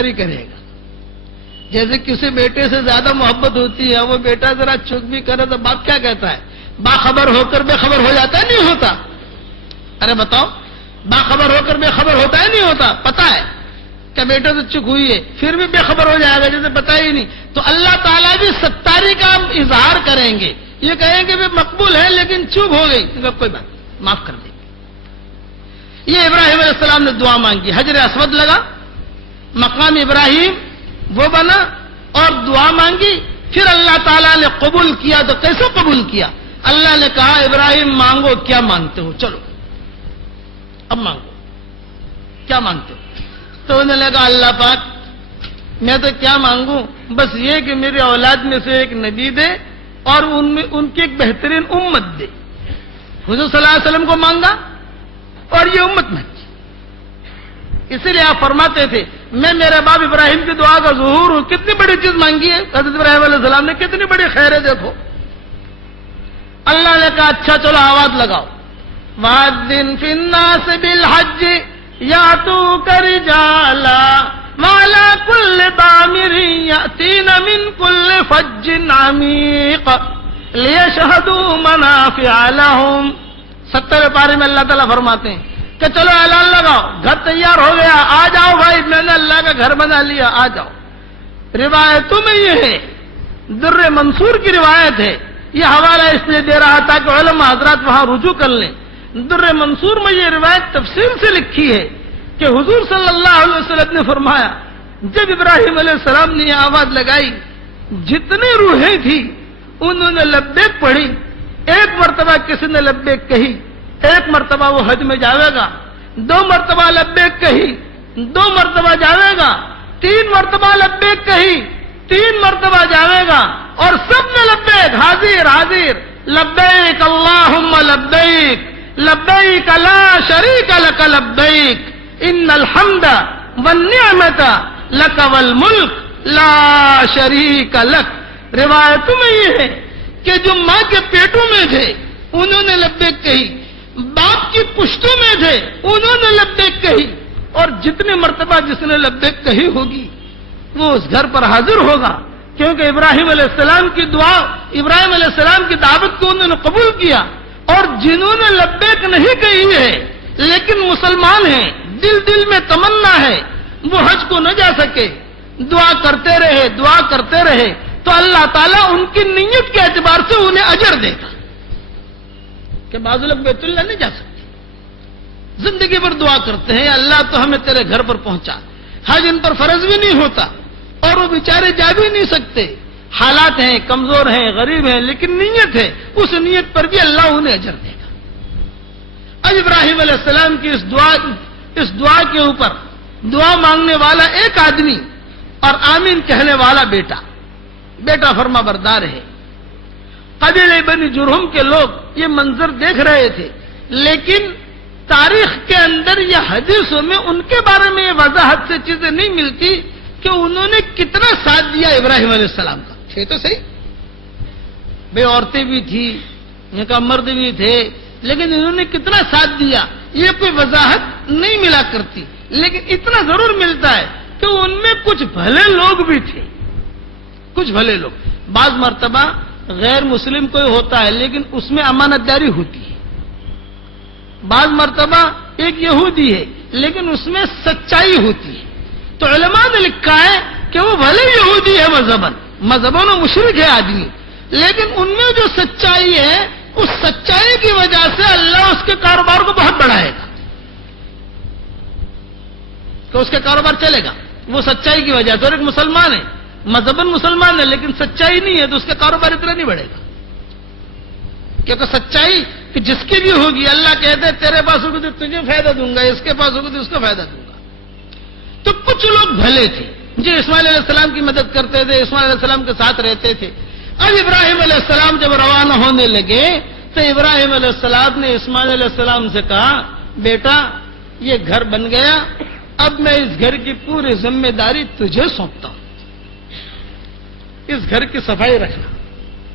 ستاری کرے گا. جیسے کسی بیٹے سے زیادہ محبت ہوتی ہے, وہ بیٹا ذرا چک بھی کرے تو باپ کیا کہتا ہے؟ باخبر ہو کر بے خبر ہو جاتا ہے نہیں ہوتا؟ ارے بتاؤ, باخبر ہو کر بے خبر ہوتا ہے نہیں ہوتا؟ پتا ہے کہ بیٹے سے چک ہوئی ہے, پھر بھی بے خبر ہو جائے گا جیسے پتا ہی نہیں. تو اللہ تعالیٰ بھی ستاری کا اظہار کریں گے, یہ کہیں گے مقبول ہے لیکن چوک ہو گئی, کوئی بات معاف کر دیں گے. یہ ابراہیم علیہ السلام نے دعا مانگی, حجر اسود لگا, مقام ابراہیم وہ بنا اور دعا مانگی. پھر اللہ تعالیٰ نے قبول کیا. تو کیسے قبول کیا؟ اللہ نے کہا ابراہیم مانگو, کیا مانگتے ہو, چلو اب مانگو, کیا مانگتے ہو؟ تو انہوں نے کہا اللہ پاک میں تو کیا مانگوں, بس یہ کہ میری اولاد میں سے ایک نبی دے اور ان کی ایک بہترین امت دے. حضور صلی اللہ علیہ وسلم کو مانگا اور یہ امت مانگی. اسی لیے آپ فرماتے تھے میں میرے باپ ابراہیم کی دعا کا ظہور ہوں. کتنی بڑی چیز مانگی ہے حضرت ابراہیم علیہ السلام نے, کتنی بڑی خیر ہے دیکھو. اللہ نے کہا اچھا چلو آواز لگاؤ, وَأَذِّن فِي النَّاسِ بِالْحَجِّ يَأْتُوكَ رِجَالًا وَعَلَىٰ كُلِّ ضَامِرٍ يَأْتِينَ مِنْ كُلِّ فَجٍّ عَمِيقٍ لِيَشْهَدُوا مَنَافِعَ لَهُمْ. 70 پارے میں اللہ تعالیٰ فرماتے ہیں کہ چلو اعلان لگاؤ, گھر تیار ہو گیا, آ جاؤ بھائی, میں نے اللہ کا گھر بنا لیا, آ جاؤ. روایتوں میں یہ ہے, در منصور کی روایت ہے, یہ حوالہ اس لیے دے رہا تھا کہ علماء حضرات وہاں رجوع کر لیں. در منصور میں یہ روایت تفصیل سے لکھی ہے کہ حضور صلی اللہ علیہ وسلم نے فرمایا جب ابراہیم علیہ السلام نے یہ آواز لگائی, جتنی روحیں تھیں انہوں نے لبیک پڑھی. ایک مرتبہ کسی نے لبیک کہی, ایک مرتبہ وہ حج میں جاوے گا, 2 مرتبہ لبیک کہی, 2 مرتبہ جاوے گا, 3 مرتبہ لبیک کہی, 3 مرتبہ جاوے گا, اور سب نے لبیک, حاضر حاضر, لبیک اللہم لبیک لبیک لا شریک لک لبیک ان الحمد والنعمت لک والملک لا شریک لک. روایتوں میں یہ ہے کہ جو ماں کے پیٹوں میں تھے انہوں نے لبیک کہی, باپ کی پشتوں میں تھے انہوں نے لبیک کہی, اور جتنے مرتبہ جس نے لبیک کہی ہوگی وہ اس گھر پر حاضر ہوگا. کیونکہ ابراہیم علیہ السلام کی دعا, ابراہیم علیہ السلام کی دعوت کو انہوں نے قبول کیا. اور جنہوں نے لبیک نہیں کہی ہے لیکن مسلمان ہیں, دل میں تمنا ہے, وہ حج کو نہ جا سکے, دعا کرتے رہے, دعا کرتے رہے, تو اللہ تعالیٰ ان کی نیت کے اعتبار سے انہیں اجر دے گا. کہ بعض لوگ بیت اللہ نہیں جا سکتے, زندگی بھر دعا کرتے ہیں اللہ تو ہمیں تیرے گھر پر پہنچا, حج ان پر فرض بھی نہیں ہوتا اور وہ بیچارے جا بھی نہیں سکتے, حالات ہیں, کمزور ہیں, غریب ہیں, لیکن نیت ہے, اس نیت پر بھی اللہ انہیں اجر دے گا. اب ابراہیم علیہ السلام کی اس دعا کے اوپر دعا مانگنے والا ایک آدمی اور آمین کہنے والا بیٹا فرما بردار ہے. قبیلہ بنی جرہم کے لوگ یہ منظر دیکھ رہے تھے, لیکن تاریخ کے اندر یا حدیثوں میں ان کے بارے میں یہ وضاحت سے چیزیں نہیں ملتی کہ انہوں نے کتنا ساتھ دیا ابراہیم علیہ السلام کا. تھے تو صحیح, بے عورتیں بھی تھی, ان کا مرد بھی تھے, لیکن انہوں نے کتنا ساتھ دیا یہ کوئی وضاحت نہیں ملا کرتی. لیکن اتنا ضرور ملتا ہے کہ ان میں کچھ بھلے لوگ بھی تھے, کچھ بھلے لوگ. بعض مرتبہ غیر مسلم کوئی ہوتا ہے لیکن اس میں امانت داری ہوتی ہے, بعض مرتبہ ایک یہودی ہے لیکن اس میں سچائی ہوتی ہے. تو علماء نے لکھا ہے کہ وہ بھلے یہودی ہے مذہباً و مشرک ہے آدمی, لیکن ان میں جو سچائی ہے اس سچائی کی وجہ سے اللہ اس کے کاروبار کو بہت بڑھائے گا, کہ اس کے کاروبار چلے گا وہ سچائی کی وجہ سے. اور ایک مسلمان ہے, مذہباً مسلمان ہے لیکن سچائی نہیں ہے تو اس کا کاروبار اتنا نہیں بڑھے گا, کیونکہ سچائی کہ جس کی بھی ہوگی اللہ کہتے ہیں تیرے پاس ہوگی تو تجھے فائدہ دوں گا, اس کے پاس ہوگی تو اس کو فائدہ دوں گا. تو کچھ لوگ بھلے تھے جو اسماعیل علیہ السلام کی مدد کرتے تھے, اسماعیل علیہ السلام کے ساتھ رہتے تھے. اب ابراہیم علیہ السلام جب روانہ ہونے لگے تو ابراہیم علیہ السلام نے اسماعیل علیہ السلام سے کہا بیٹا یہ گھر بن گیا, اب میں اس گھر کی پوری ذمہ داری تجھے سونپتا ہوں, اس گھر کی صفائی رکھنا,